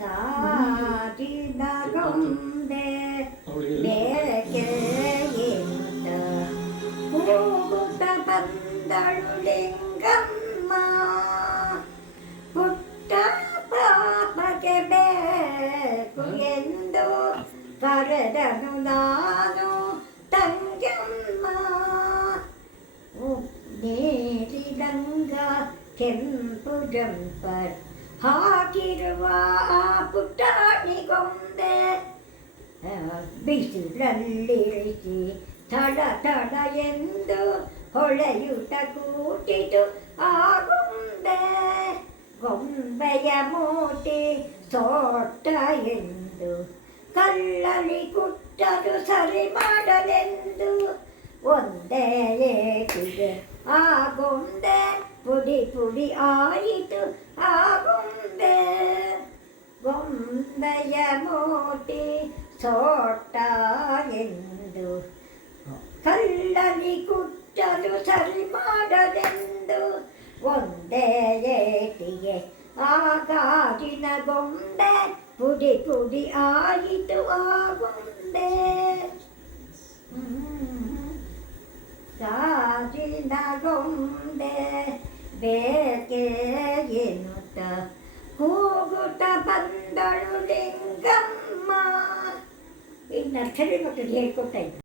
ಕಾಜಿನಗೊಂದೆ ಬೇಕೆಯಿಂದ ಕೂಗುತ್ತ ಬಂದಳು ಲಿಂಗಮ್ಮ. ಪುಟ್ಟ ಪಾಪಕ್ಕೆ ಬೇಕು ಎಂದು ಕರೆದನು ನಾನು ತಂಗಮ್ಮ. ನೀರಿದಂಗ ಕೆಂಪು ಜಂಪರ್ ಹಾಕಿರುವ ಪುಟಾಣಿಗೊಂದೆ ಬಿಸಿಲಲ್ಲಿರಿಸಿ ತಡ ತಡ ಎಂದು ಹೊಳೆಯುತ್ತ ಕೂಟಿತು ಆಗುಂದೆ. ಗೊಂಬೆಯ ಮೂಟಿ ಸೋಟ ಎಂದು ಕಲ್ಲಲ್ಲಿ ಕುಟ್ಟಲು ಸರಿ ಮಾಡಲೆಂದು ಒಂದೇ ಏಟಿಗೆ ಆಗುಂದೆ ಪುಡಿ ಪುಡಿ ಆಯಿತು ಆಗುಂದೆ. ಗೊಂಬೆಯ ಮೂಟಿ ಸೋಟ ಎಂದು ಕಲ್ಲಲ್ಲಿ ಕುಟ್ಟಲು ಸರಿ ಮಾಡಲೆಂದು ಒಂದೇ ಏಟಿಗೆ ಆ ಗಾಜಿನ ಗೊಂಬೆ ಪುಡಿ ಪುಡಿ ಆಯಿತು ಆಗುಂದೆ. ಗಾಜಿನ ಗೊಂಬೆ ಬೇಕೆ ಎನ್ನುತ್ತ ಕೂಗುತ್ತ ಬಂದಳು ಲಿಂಗಮ್ಮ. ಇನ್ನು ನರ್ಸರಿ ಮಕ್ಕಳಿಗೆ ಹೇಳ್ಕೊಡ್ತಾ ಇದ್ದೆ.